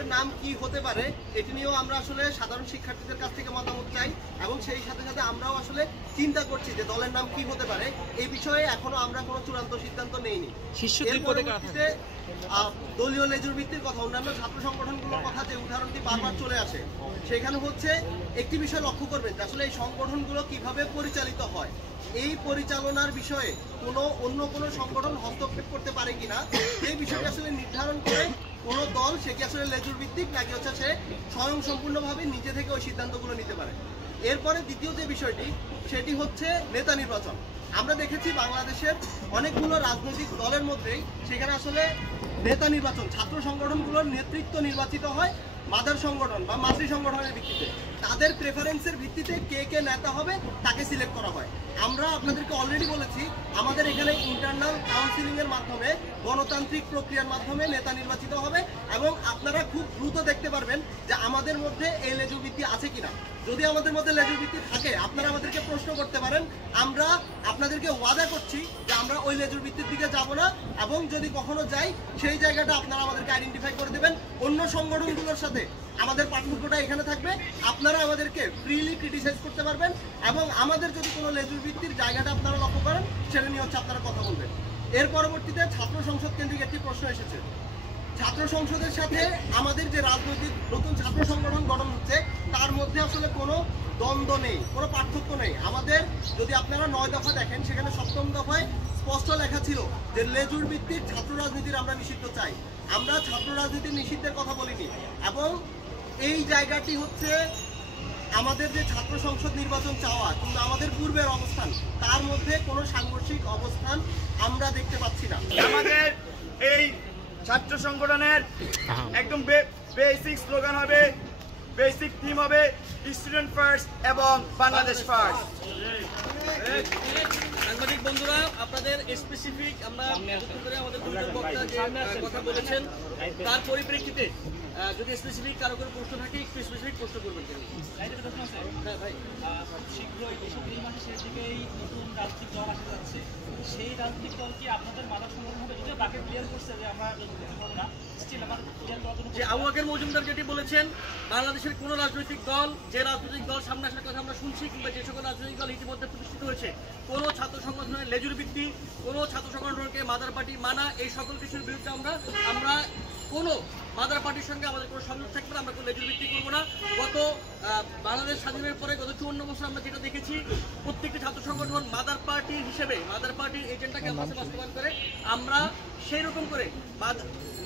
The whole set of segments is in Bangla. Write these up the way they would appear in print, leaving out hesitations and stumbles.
দলের নাম কি হতে পারে এটি নিয়েও আমরা আসলে সাধারণ শিক্ষার্থীদের কাছ থেকে মতামত চাই এবং সেই সাথে সাথে আমরাও আসলে চিন্তা করছি যে দলের নাম কি হতে পারে এই বিষয়ে এখনো আমরা কোনো চূড়ান্ত সিদ্ধান্ত নেইনি। দলীয় লেজুর ভিত্তির কথা, অন্যান্য ছাত্র সংগঠনগুলোর কথা যে উদাহরণটি বারবার চলে আসে, সেখানে হচ্ছে একটি বিষয় লক্ষ্য করবেন যে আসলে এই সংগঠনগুলো কিভাবে পরিচালিত হয়, এই পরিচালনার বিষয়ে অন্য কোনো সংগঠন হস্তক্ষেপ করতে পারে কিনা এই বিষয়টি আসলে নির্ধারণ করে কোনো দল সে কি আসলে লেজুর ভিত্তিক নাকি হচ্ছে সে স্বয়ংসম্পূর্ণভাবে নিজে থেকে ওই সিদ্ধান্তগুলো নিতে পারে। এরপরে দ্বিতীয় যে বিষয়টি সেটি হচ্ছে নেতা নির্বাচন। আমরা দেখেছি বাংলাদেশের অনেকগুলো রাজনৈতিক দলের মধ্যেই সেখানে আসলে নেতা নির্বাচন, ছাত্র সংগঠনগুলোর নেতৃত্ব নির্বাচিত হয় মাদার সংগঠন বা মাতৃ সংগঠনের ভিত্তিতে, তাদের প্রেফারেন্সের ভিত্তিতে কে কে নেতা হবে তাকে সিলেক্ট করা হয়। আমরা আপনাদেরকে অলরেডি বলেছি আমাদের এখানে ইন্টারনাল কাউন্সিলিংয়ের মাধ্যমে গণতান্ত্রিক প্রক্রিয়ার মাধ্যমে নেতা নির্বাচিত হবে এবং আপনারা খুব দ্রুত দেখতে পারবেন যে আমাদের মধ্যে এই লেজুর ভিত্তি আছে কিনা। যদি আমাদের মধ্যে লেজুর ভিত্তি থাকে আপনারা আমাদেরকে প্রশ্ন করতে পারেন, আমরা আপনাদেরকে ওয়াদা করছি যে আমরা ওই লেজুর ভিত্তির দিকে যাব না এবং যদি কখনো যাই সেই জায়গাটা আপনারা আমাদেরকে আইডেন্টিফাই করে দেবেন। অন্য সংগঠনগুলোর সাথে আমাদের পার্থক্যটা এখানে থাকবে, আপনারা আমাদেরকে ফ্রিলি ক্রিটিসাইজ করতে পারবেন এবং আমাদের যদি কোনো লেজুর ভিত্তির জায়গাটা আপনারা লক্ষ্য করেন সেটা নিয়ে হচ্ছে আপনারা কথা বলবেন। এর পরবর্তীতে ছাত্র সংসদ কেন্দ্রিক একটি প্রশ্ন এসেছে। ছাত্র সংসদের সাথে আমাদের যে রাজনৈতিক নতুন ছাত্র সংগঠন গঠন হচ্ছে তার মধ্যে আসলে কোনো দ্বন্দ্ব নেই, কোনো পার্থক্য নেই। আমাদের যদি আপনারা 9 দফা দেখেন সেখানে 7ম দফায় স্পষ্ট লেখা ছিল যে লেজুর ভিত্তিক ছাত্র রাজনীতির আমরা নিষিদ্ধ চাই। আমরা ছাত্র রাজনীতির নিষিদ্ধের কথা বলিনি এবং এই জায়গাটি হচ্ছে আমাদের যে ছাত্র সংসদ নির্বাচন চাওয়া কিন্তু আমাদের পূর্বের অবস্থান তার মধ্যে কোনো সাংঘর্ষিক অবস্থান আমরা দেখতে পাচ্ছি না। আমাদের এই ছাত্র সংগঠনের একদম বেসিক স্লোগান হবে, বেসিক থিম হবে স্টুডেন্ট ফার্স্ট এবং বাংলাদেশ ফার্স্ট। সাংবাদিক বন্ধুরা, আপনাদের স্পেসিফিক আমরা আমাদের দুজন বক্তা যে কথা বলেছেন তার পরিপ্রেক্ষিতে যদি স্পেসিফিক কারো কোনো প্রশ্ন থাকে একটু স্পেসিফিক প্রশ্ন করবেন। হ্যাঁ ভাই, শীঘ্রই এই মাসের শেষ দিকে এই নতুন রাজনৈতিক দল আসতে যাচ্ছে, সেই রাজনৈতিক দল কি আপনাদের মাদার সংগঠন হবে? যদিও বাকি ক্লিয়ার করছে যে আমরা না স্টিল আমার যে আবু বকর মজুমদার যেটি বলেছেন, বাংলাদেশের কোনো রাজনৈতিক দল যে রাজনৈতিক দল সামনে আসার কথা আমরা শুনছি কিংবা যে সকল রাজনৈতিক দল ইতিমধ্যে প্রতিষ্ঠিত হয়েছে কোনো ছাত্র সংগঠনের লেজুর ভিত্তি, কোনো ছাত্র সংগঠনকে মাদার পার্টি মানা, এই সকল কিছুর বিরুদ্ধে আমরা কোনো মাদার পার্টির সঙ্গে আমাদের কোনো সংযোগ থাকবে না, আমরা কোনো লেজুর ভিত্তি করবো না। গত বাংলাদেশ স্বাধীনের পরে গত 54 বছর আমরা যেটা দেখেছি প্রত্যেকটি ছাত্র সংগঠন মাদার পার্টি হিসেবে মাদার পার্টির এজেন্ডাকে আমাদের বাস্তবায়ন করে, আমরা সেই রকম করে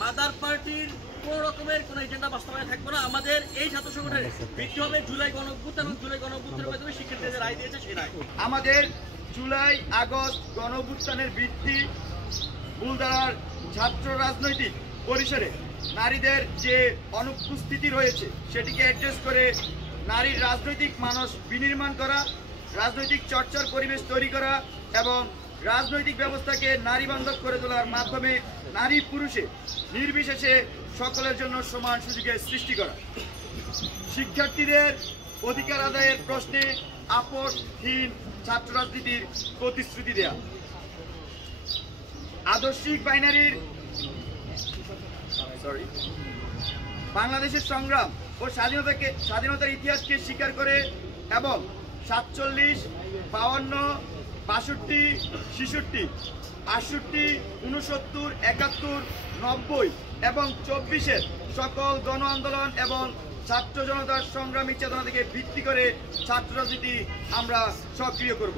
মাদার পার্টির কোনো রকমের কোনো এজেন্ডা বাস্তবায়ন থাকবে না। আমাদের এই ছাত্র সংগঠনের ভিত্তি হবে জুলাই গণঅভ্যুত্থান এবং জুলাই গণঅভ্যুত্থানের মাধ্যমে শিক্ষার্থীদের রায় দিয়েছে সেই রায়। আমাদের জুলাই আগস্ট গণঅভ্যুত্থানের ভিত্তি মূলধারার ছাত্র রাজনৈতিক পরিসরে নারীদের যে অনুপস্থিতি রয়েছে সেটিকে অ্যাড্রেস করে নারীর রাজনৈতিক মানস বিনির্মাণ করা, রাজনৈতিক চর্চার পরিবেশ তৈরি করা এবং রাজনৈতিক ব্যবস্থাকে নারী বান্ধব করে তোলার মাধ্যমে নারী পুরুষে নির্বিশেষে সকলের জন্য সমান সুযোগের সৃষ্টি করা, শিক্ষার্থীদের অধিকার আদায়ের প্রশ্নে আপোষহীন ছাত্র রাজনীতির প্রতিশ্রুতি দেয়া, আদর্শিক বাইনারির বাংলাদেশের সংগ্রাম ও স্বাধীনতার ইতিহাসকে স্বীকার করে এবং 47, 52, 62, 66, 68, 69, 71, 90 এবং 24-এর সকল গণ আন্দোলন এবং ছাত্র জনতার সংগ্রামী চেতনা থেকে ভিত্তি করে ছাত্র রাজনীতি আমরা সক্রিয় করব।